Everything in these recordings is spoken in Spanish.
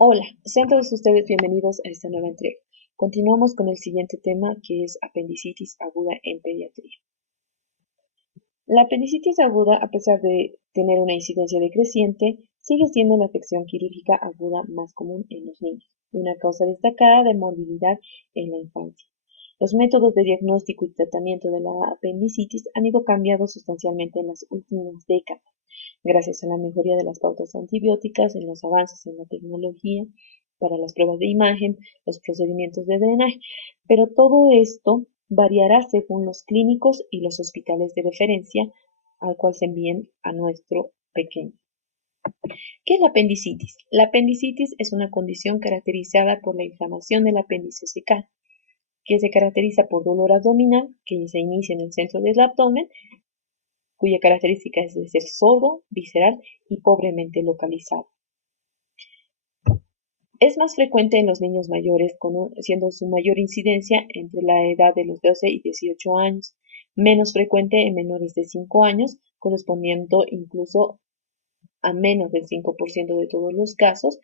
Hola, sean todos ustedes bienvenidos a esta nueva entrega. Continuamos con el siguiente tema que es apendicitis aguda en pediatría. La apendicitis aguda, a pesar de tener una incidencia decreciente, sigue siendo la afección quirúrgica aguda más común en los niños, una causa destacada de morbilidad en la infancia. Los métodos de diagnóstico y tratamiento de la apendicitis han ido cambiando sustancialmente en las últimas décadas, gracias a la mejoría de las pautas antibióticas, en los avances en la tecnología para las pruebas de imagen, los procedimientos de drenaje, pero todo esto variará según los clínicos y los hospitales de referencia al cual se envíen a nuestro pequeño. ¿Qué es la apendicitis? La apendicitis es una condición caracterizada por la inflamación del apéndice secal, que se caracteriza por dolor abdominal que se inicia en el centro del abdomen, cuya característica es de ser sordo, visceral y pobremente localizado. Es más frecuente en los niños mayores, siendo su mayor incidencia entre la edad de los 12 y 18 años, menos frecuente en menores de 5 años, correspondiendo incluso a menos del 5% de todos los casos.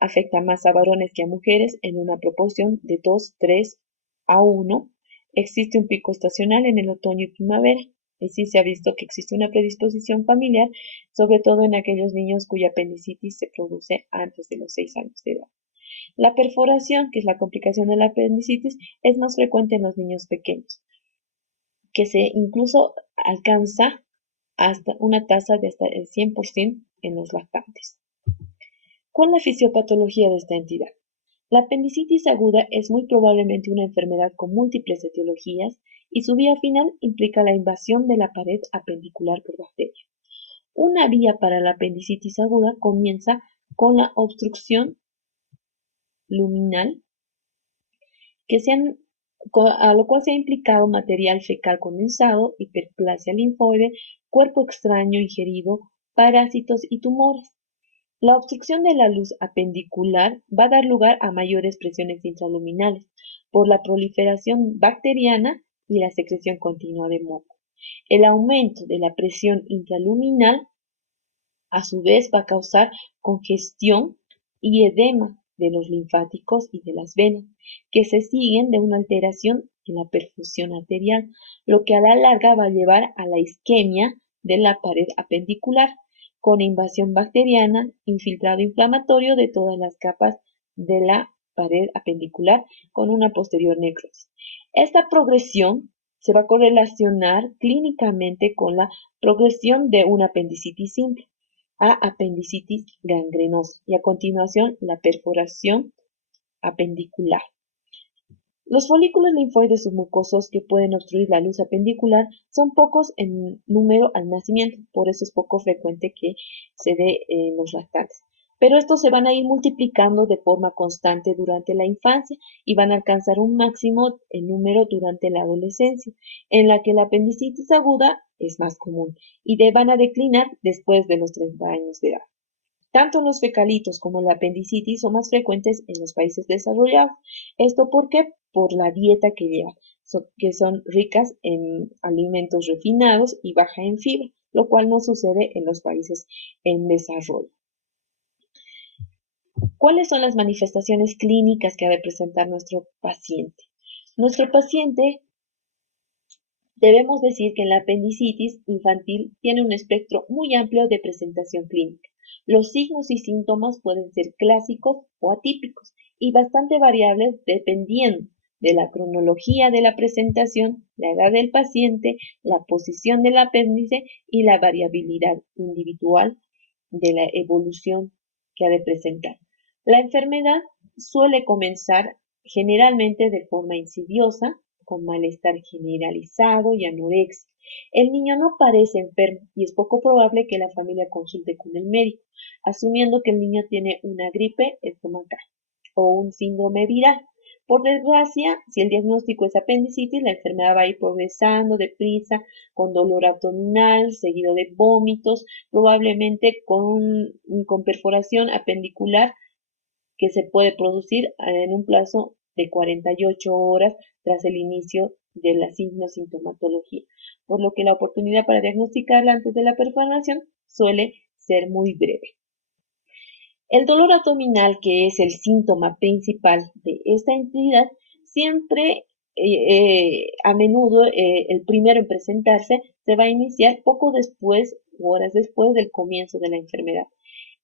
Afecta más a varones que a mujeres en una proporción de 2:3:1. Existe un pico estacional en el otoño y primavera. Y sí se ha visto que existe una predisposición familiar, sobre todo en aquellos niños cuya apendicitis se produce antes de los 6 años de edad. La perforación, que es la complicación de la apendicitis, es más frecuente en los niños pequeños, que se incluso alcanza hasta una tasa de hasta el 100% en los lactantes. ¿Cuál es la fisiopatología de esta entidad? La apendicitis aguda es muy probablemente una enfermedad con múltiples etiologías y su vía final implica la invasión de la pared apendicular por bacterias. Una vía para la apendicitis aguda comienza con la obstrucción luminal, a lo cual se ha implicado material fecal condensado, hiperplasia linfoide, cuerpo extraño ingerido, parásitos y tumores. La obstrucción de la luz apendicular va a dar lugar a mayores presiones intraluminales por la proliferación bacteriana y la secreción continua de moco. El aumento de la presión intraluminal a su vez va a causar congestión y edema de los linfáticos y de las venas, que se siguen de una alteración en la perfusión arterial, lo que a la larga va a llevar a la isquemia de la pared apendicular, con invasión bacteriana, infiltrado inflamatorio de todas las capas de la pared apendicular, con una posterior necrosis. Esta progresión se va a correlacionar clínicamente con la progresión de una apendicitis simple a apendicitis gangrenosa y a continuación la perforación apendicular. Los folículos linfoides submucosos que pueden obstruir la luz apendicular son pocos en número al nacimiento, por eso es poco frecuente que se dé en los lactantes. Pero estos se van a ir multiplicando de forma constante durante la infancia y van a alcanzar un máximo en número durante la adolescencia, en la que la apendicitis aguda es más común y van a declinar después de los 30 años de edad. Tanto los fecalitos como la apendicitis son más frecuentes en los países desarrollados. ¿Esto por qué? Por la dieta que llevan, que son ricas en alimentos refinados y baja en fibra, lo cual no sucede en los países en desarrollo. ¿Cuáles son las manifestaciones clínicas que ha de presentar nuestro paciente? Nuestro paciente, debemos decir que en la apendicitis infantil tiene un espectro muy amplio de presentación clínica. Los signos y síntomas pueden ser clásicos o atípicos y bastante variables dependiendo de la cronología de la presentación, la edad del paciente, la posición del apéndice y la variabilidad individual de la evolución que ha de presentar. La enfermedad suele comenzar generalmente de forma insidiosa, con malestar generalizado y anorexia. El niño no parece enfermo y es poco probable que la familia consulte con el médico, asumiendo que el niño tiene una gripe estomacal o un síndrome viral. Por desgracia, si el diagnóstico es apendicitis, la enfermedad va a ir progresando deprisa, con dolor abdominal, seguido de vómitos, probablemente con perforación apendicular que se puede producir en un plazo de 48 horas tras el inicio de la sintomatología, por lo que la oportunidad para diagnosticarla antes de la perforación suele ser muy breve. El dolor abdominal, que es el síntoma principal de esta entidad, siempre, a menudo, el primero en presentarse, se va a iniciar poco después u horas después del comienzo de la enfermedad.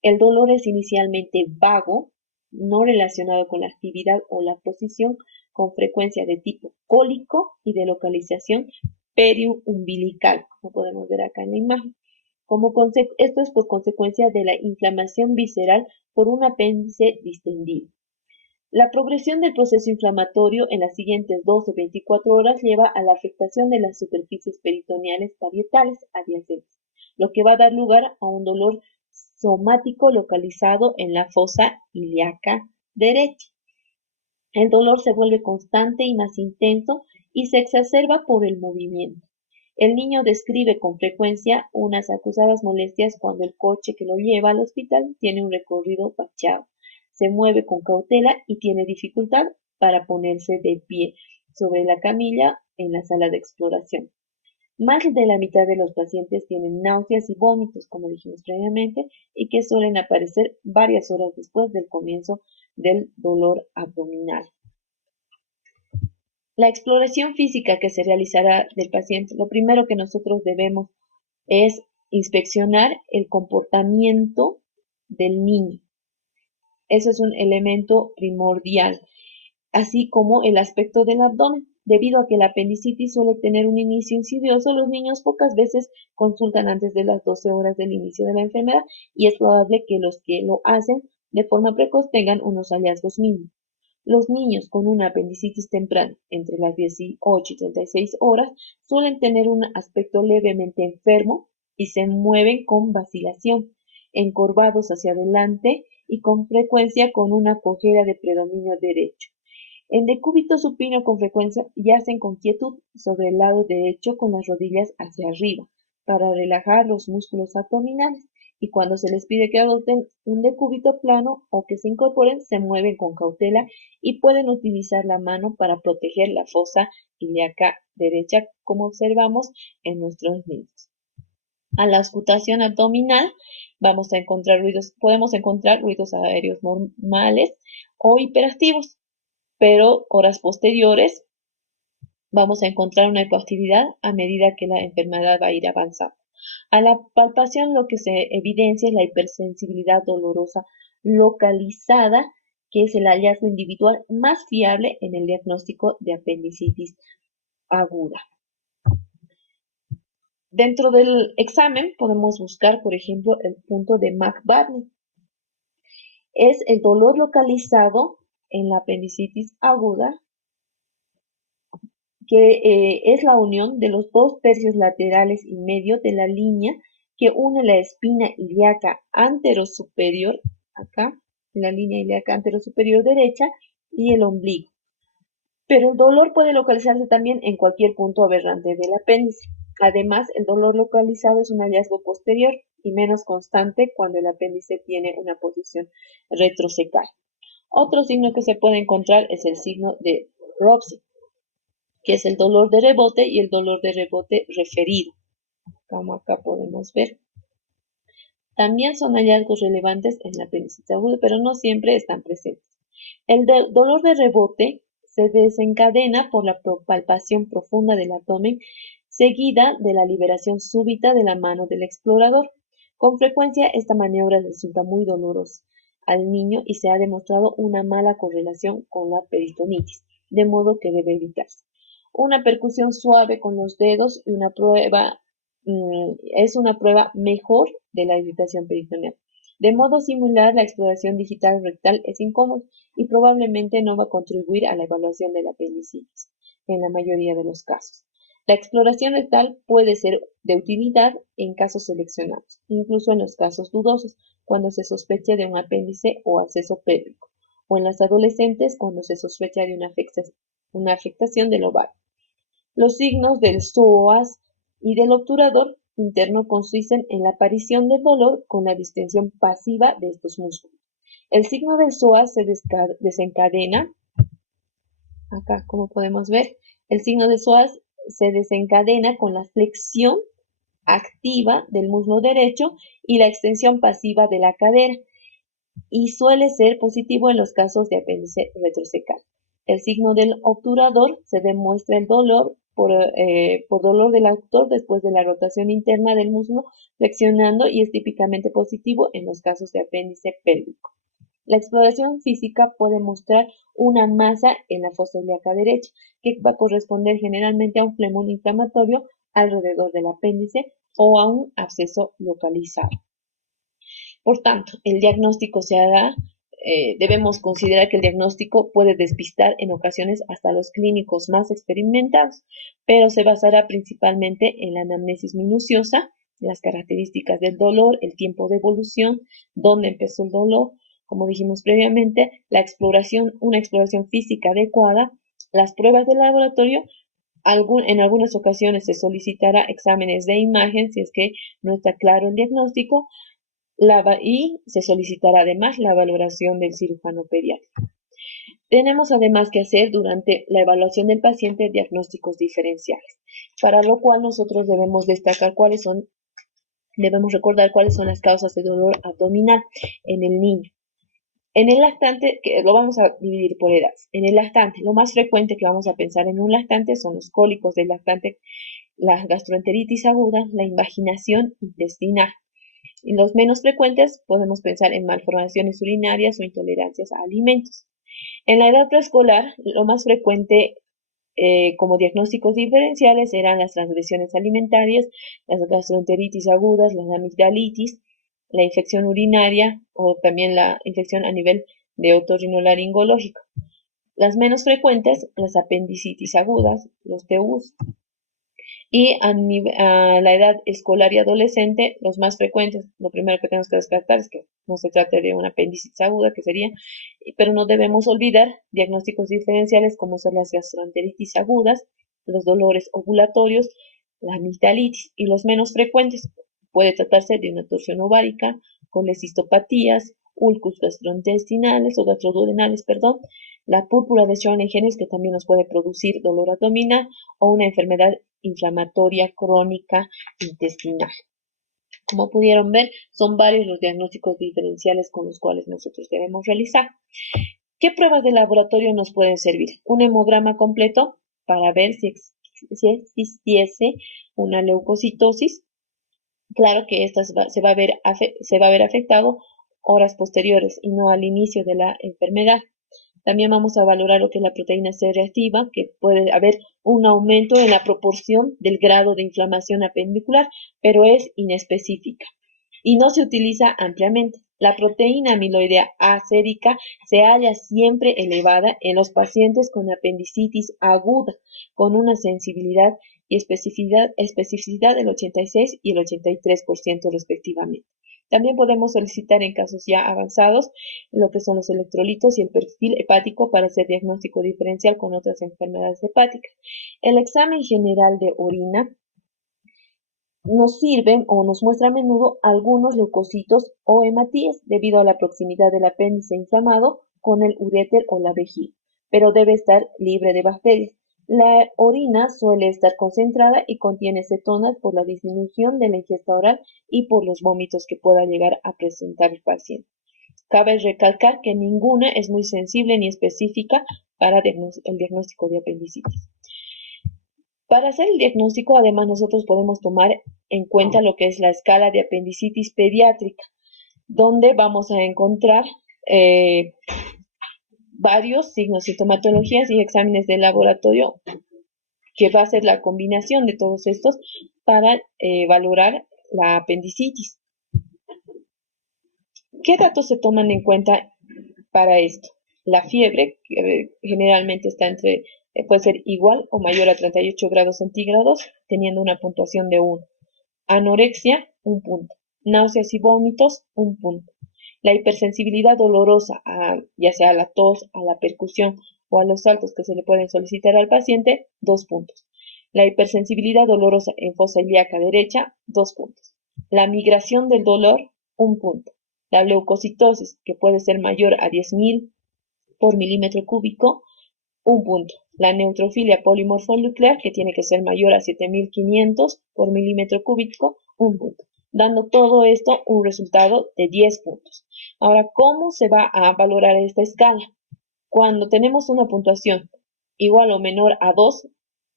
El dolor es inicialmente vago, no relacionado con la actividad o la posición, con frecuencia de tipo cólico y de localización periumbilical, como podemos ver acá en la imagen. Esto es por consecuencia de la inflamación visceral por un apéndice distendido. La progresión del proceso inflamatorio en las siguientes 12-24 horas lleva a la afectación de las superficies peritoneales parietales adyacentes, lo que va a dar lugar a un dolor somático localizado en la fosa ilíaca derecha. El dolor se vuelve constante y más intenso y se exacerba por el movimiento. El niño describe con frecuencia unas acusadas molestias cuando el coche que lo lleva al hospital tiene un recorrido fachado. Se mueve con cautela y tiene dificultad para ponerse de pie sobre la camilla en la sala de exploración. Más de la mitad de los pacientes tienen náuseas y vómitos, como dijimos previamente, y que suelen aparecer varias horas después del comienzo del dolor abdominal. La exploración física que se realizará del paciente, lo primero que nosotros debemos es inspeccionar el comportamiento del niño. Eso es un elemento primordial, así como el aspecto del abdomen. Debido a que la apendicitis suele tener un inicio insidioso, los niños pocas veces consultan antes de las 12 horas del inicio de la enfermedad y es probable que los que lo hacen de forma precoz tengan unos hallazgos mínimos. Los niños con una apendicitis temprana, entre las 18 y 36 horas, suelen tener un aspecto levemente enfermo y se mueven con vacilación, encorvados hacia adelante y con frecuencia con una cojera de predominio derecho. En decúbito supino con frecuencia yacen con quietud sobre el lado derecho con las rodillas hacia arriba para relajar los músculos abdominales y cuando se les pide que adopten un decúbito plano o que se incorporen se mueven con cautela y pueden utilizar la mano para proteger la fosa ilíaca derecha como observamos en nuestros niños. A la auscultación abdominal podemos encontrar ruidos aéreos normales o hiperactivos, pero horas posteriores vamos a encontrar una hipoactividad a medida que la enfermedad va a ir avanzando. A la palpación lo que se evidencia es la hipersensibilidad dolorosa localizada, que es el hallazgo individual más fiable en el diagnóstico de apendicitis aguda. Dentro del examen podemos buscar, por ejemplo, el punto de McBurney. Es el dolor localizado en la apendicitis aguda, que es la unión de los 2/3 laterales y medio de la línea que une la espina ilíaca anterosuperior, acá, la línea ilíaca anterosuperior derecha, y el ombligo. Pero el dolor puede localizarse también en cualquier punto aberrante del apéndice. Además, el dolor localizado es un hallazgo posterior y menos constante cuando el apéndice tiene una posición retrocecal. Otro signo que se puede encontrar es el signo de Robson, que es el dolor de rebote y el dolor de rebote referido, como acá podemos ver. También son hallazgos relevantes en la apendicitis aguda, pero no siempre están presentes. El dolor de rebote se desencadena por la palpación profunda del abdomen, seguida de la liberación súbita de la mano del explorador. Con frecuencia esta maniobra resulta muy dolorosa al niño y se ha demostrado una mala correlación con la peritonitis, de modo que debe evitarse. Una percusión suave con los dedos y es una prueba mejor de la irritación peritoneal. De modo similar, la exploración digital rectal es incómoda y probablemente no va a contribuir a la evaluación de la apendicitis en la mayoría de los casos. La exploración rectal puede ser de utilidad en casos seleccionados, incluso en los casos dudosos, cuando se sospecha de un apéndice o absceso pélvico, o en las adolescentes cuando se sospecha de una afectación del ovario. Los signos del psoas y del obturador interno consisten en la aparición del dolor con la distensión pasiva de estos músculos. El signo del psoas se desencadena, acá como podemos ver, el signo del psoas se desencadena con la flexión activa del muslo derecho y la extensión pasiva de la cadera. y suele ser positivo en los casos de apéndice retrocecal. El signo del obturador se demuestra el dolor por dolor del autor después de la rotación interna del muslo flexionando y es típicamente positivo en los casos de apéndice pélvico. La exploración física puede mostrar una masa en la fosa ilíaca derecha, que va a corresponder generalmente a un flemón inflamatorio alrededor del apéndice o a un absceso localizado. Por tanto, el diagnóstico se hará, debemos considerar que el diagnóstico puede despistar en ocasiones hasta los clínicos más experimentados, pero se basará principalmente en la anamnesis minuciosa, las características del dolor, el tiempo de evolución, dónde empezó el dolor, como dijimos previamente, una exploración física adecuada, las pruebas de laboratorio. En algunas ocasiones se solicitará exámenes de imagen si es que no está claro el diagnóstico y se solicitará además la valoración del cirujano pediatra. Tenemos además que hacer durante la evaluación del paciente diagnósticos diferenciales, para lo cual nosotros debemos recordar cuáles son las causas de dolor abdominal en el niño. En el lactante, que lo vamos a dividir por edad. En el lactante, lo más frecuente que vamos a pensar en un lactante son los cólicos del lactante, la gastroenteritis aguda, la invaginación intestinal. Y los menos frecuentes podemos pensar en malformaciones urinarias o intolerancias a alimentos. En la edad preescolar, lo más frecuente como diagnósticos diferenciales eran las transgresiones alimentarias, las gastroenteritis agudas, la amigdalitis, la infección urinaria o también la infección a nivel de otorrinolaringológico. Las menos frecuentes, las apendicitis agudas, los TUs. Y a la edad escolar y adolescente, los más frecuentes, lo primero que tenemos que descartar es que no se trate de una apendicitis aguda, que sería, pero no debemos olvidar diagnósticos diferenciales como son las gastroenteritis agudas, los dolores ovulatorios, la amigdalitis y los menos frecuentes. Puede tratarse de una torsión ovárica, colecistopatías, ulcus gastrointestinales o gastroduodenales, la púrpura de Schoengen que también nos puede producir dolor abdominal o una enfermedad inflamatoria crónica intestinal. Como pudieron ver, son varios los diagnósticos diferenciales con los cuales nosotros debemos realizar. ¿Qué pruebas de laboratorio nos pueden servir? Un hemograma completo para ver si existiese una leucocitosis. Claro que esta se va a ver afectado horas posteriores y no al inicio de la enfermedad. También vamos a valorar lo que es la proteína C reactiva, que puede haber un aumento en la proporción del grado de inflamación apendicular, pero es inespecífica y no se utiliza ampliamente. La proteína amiloidea A sérica se halla siempre elevada en los pacientes con apendicitis aguda, con una sensibilidad y especificidad del 86 y el 83% respectivamente. También podemos solicitar en casos ya avanzados lo que son los electrolitos y el perfil hepático para hacer diagnóstico diferencial con otras enfermedades hepáticas. El examen general de orina nos sirven o nos muestra a menudo algunos leucocitos o hematíes debido a la proximidad del apéndice inflamado con el uréter o la vejiga, pero debe estar libre de bacterias. La orina suele estar concentrada y contiene cetonas por la disminución de la ingesta oral y por los vómitos que pueda llegar a presentar el paciente. Cabe recalcar que ninguna es muy sensible ni específica para el diagnóstico de apendicitis. Para hacer el diagnóstico, además, nosotros podemos tomar en cuenta lo que es la escala de apendicitis pediátrica, donde vamos a encontrar varios signos, sintomatologías y exámenes de laboratorio, que va a ser la combinación de todos estos para valorar la apendicitis. ¿Qué datos se toman en cuenta para esto? La fiebre, que generalmente está puede ser igual o mayor a 38 grados centígrados, teniendo una puntuación de 1. Anorexia, 1 punto. Náuseas y vómitos, 1 punto. La hipersensibilidad dolorosa, ya sea a la tos, a la percusión o a los saltos que se le pueden solicitar al paciente, 2 puntos. La hipersensibilidad dolorosa en fosa ilíaca derecha, 2 puntos. La migración del dolor, 1 punto. La leucocitosis, que puede ser mayor a 10.000 por milímetro cúbico, 1 punto. La neutrofilia polimorfonuclear, que tiene que ser mayor a 7.500 por milímetro cúbico, 1 punto. dando todo esto un resultado de 10 puntos. Ahora, ¿cómo se va a valorar esta escala? Cuando tenemos una puntuación igual o menor a 2,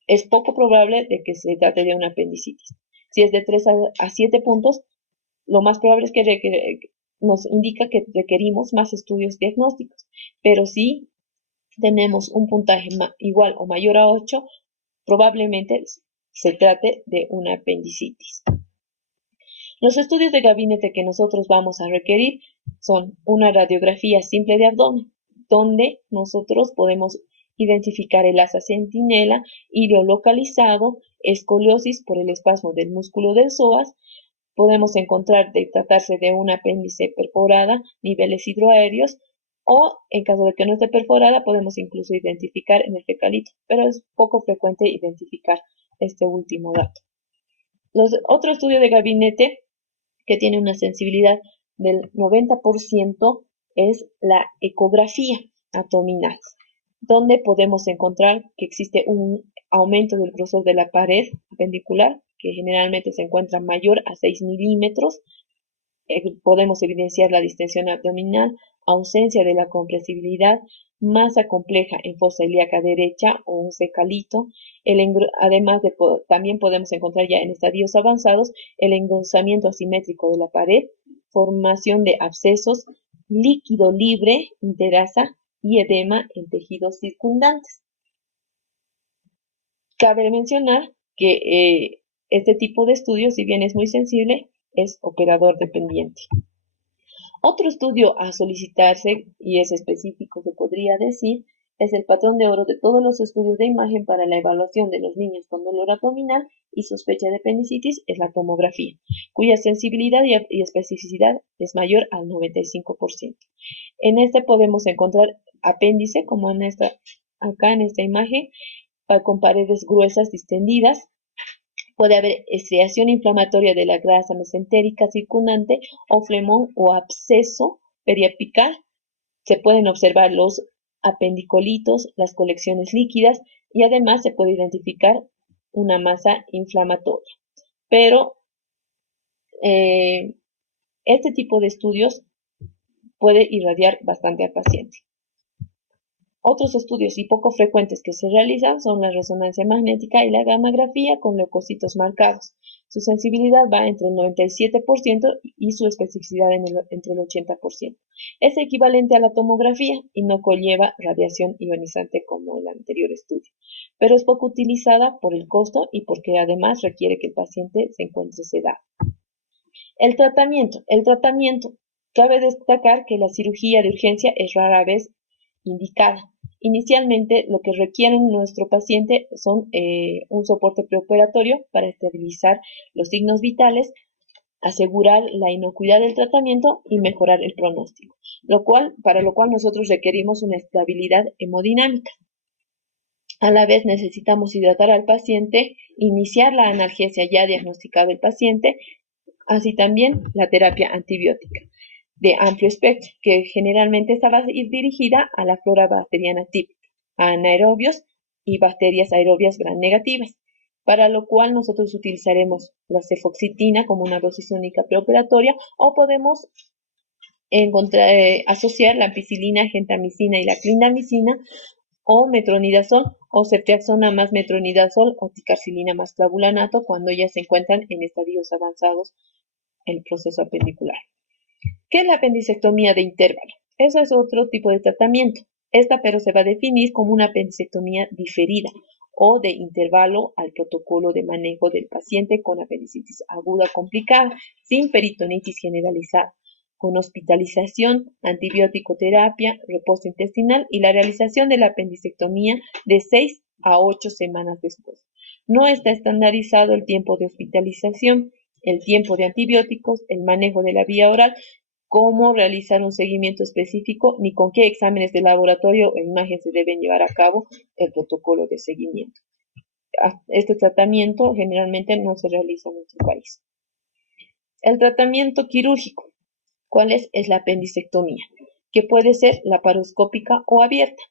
es poco probable de que se trate de una apendicitis. Si es de 3 a 7 puntos, lo más probable es que nos indica que requerimos más estudios diagnósticos. Pero si tenemos un puntaje igual o mayor a 8, probablemente se trate de una apendicitis. Los estudios de gabinete que nosotros vamos a requerir son una radiografía simple de abdomen, donde nosotros podemos identificar el asa centinela, ilio localizado, escoliosis por el espasmo del músculo del psoas. Podemos encontrar de tratarse de un apéndice perforada, niveles hidroaéreos, o en caso de que no esté perforada, podemos incluso identificar en el fecalito, pero es poco frecuente identificar este último dato. Otro estudio de gabinete que tiene una sensibilidad del 90% es la ecografía abdominal, donde podemos encontrar que existe un aumento del grosor de la pared apendicular, que generalmente se encuentra mayor a 6 milímetros. Podemos evidenciar la distensión abdominal, ausencia de la compresibilidad, masa compleja en fosa ilíaca derecha o un fecalito. Además también podemos encontrar ya en estadios avanzados el engrosamiento asimétrico de la pared, formación de abscesos, líquido libre, interasa y edema en tejidos circundantes. Cabe mencionar que este tipo de estudio, si bien es muy sensible, es operador dependiente. Otro estudio a solicitarse, y es específico, se podría decir, es el patrón de oro de todos los estudios de imagen para la evaluación de los niños con dolor abdominal y sospecha de apendicitis, es la tomografía, cuya sensibilidad y especificidad es mayor al 95%. En este podemos encontrar apéndice, como acá en esta imagen, con paredes gruesas distendidas. Puede haber estriación inflamatoria de la grasa mesentérica circundante o flemón o absceso periapical. Se pueden observar los apendicolitos, las colecciones líquidas y además se puede identificar una masa inflamatoria. Pero este tipo de estudios puede irradiar bastante al paciente. Otros estudios y poco frecuentes que se realizan son la resonancia magnética y la gammagrafía con leucocitos marcados. Su sensibilidad va entre el 97% y su especificidad entre el 80%. Es equivalente a la tomografía y no conlleva radiación ionizante como el anterior estudio, pero es poco utilizada por el costo y porque además requiere que el paciente se encuentre sedado. El tratamiento. Cabe destacar que la cirugía de urgencia es rara vez indicada. Inicialmente, lo que requiere nuestro paciente son un soporte preoperatorio para estabilizar los signos vitales, asegurar la inocuidad del tratamiento y mejorar el pronóstico, para lo cual nosotros requerimos una estabilidad hemodinámica. A la vez necesitamos hidratar al paciente, iniciar la analgesia ya diagnosticado el paciente, así también la terapia antibiótica de amplio espectro, que generalmente esta va a ir dirigida a la flora bacteriana típica, a anaerobios y bacterias aerobias gram negativas, para lo cual nosotros utilizaremos la cefoxitina como una dosis única preoperatoria o podemos asociar la ampicilina, gentamicina y la clindamicina o metronidazol o ceftriaxona más metronidazol o ticarcilina más clavulanato cuando ya se encuentran en estadios avanzados en el proceso apendicular. ¿Qué es la apendicectomía de intervalo? Eso es otro tipo de tratamiento. Esta pero se va a definir como una apendicectomía diferida o de intervalo al protocolo de manejo del paciente con apendicitis aguda complicada, sin peritonitis generalizada, con hospitalización, antibiótico terapia, reposo intestinal y la realización de la apendicectomía de 6 a 8 semanas después. No está estandarizado el tiempo de hospitalización, el tiempo de antibióticos, el manejo de la vía oral, cómo realizar un seguimiento específico, ni con qué exámenes de laboratorio e imagen se deben llevar a cabo el protocolo de seguimiento. Este tratamiento generalmente no se realiza en nuestro país. El tratamiento quirúrgico. ¿Cuál es? Es la apendicectomía, que puede ser laparoscópica o abierta.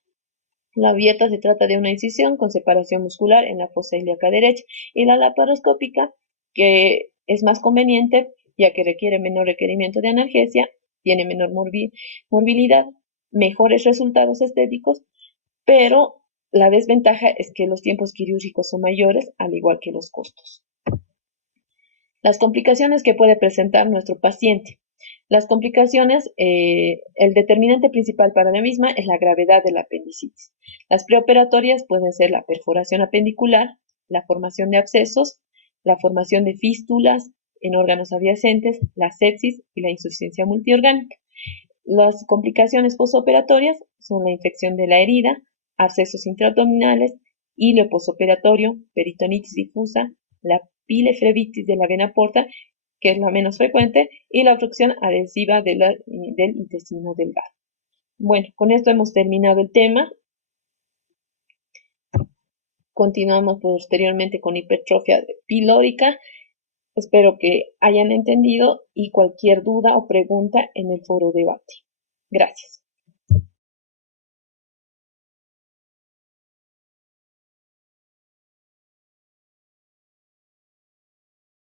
La abierta se trata de una incisión con separación muscular en la fosa ilíaca derecha y la laparoscópica, que es más conveniente, ya que requiere menor requerimiento de analgesia, tiene menor morbilidad, mejores resultados estéticos, pero la desventaja es que los tiempos quirúrgicos son mayores, al igual que los costos. Las complicaciones que puede presentar nuestro paciente. Las complicaciones, el determinante principal para la misma es la gravedad de la apendicitis. Las preoperatorias pueden ser la perforación apendicular, la formación de abscesos, la formación de fístulas en órganos adyacentes, la sepsis y la insuficiencia multiorgánica. Las complicaciones posoperatorias son la infección de la herida, abscesos intraabdominales, hilo posoperatorio, peritonitis difusa, la pilefrebitis de la vena porta, que es la menos frecuente, y la obstrucción adhesiva del intestino delgado. Bueno, con esto hemos terminado el tema. Continuamos posteriormente con hipertrofia pilórica. Espero que hayan entendido y cualquier duda o pregunta en el foro debate. Gracias.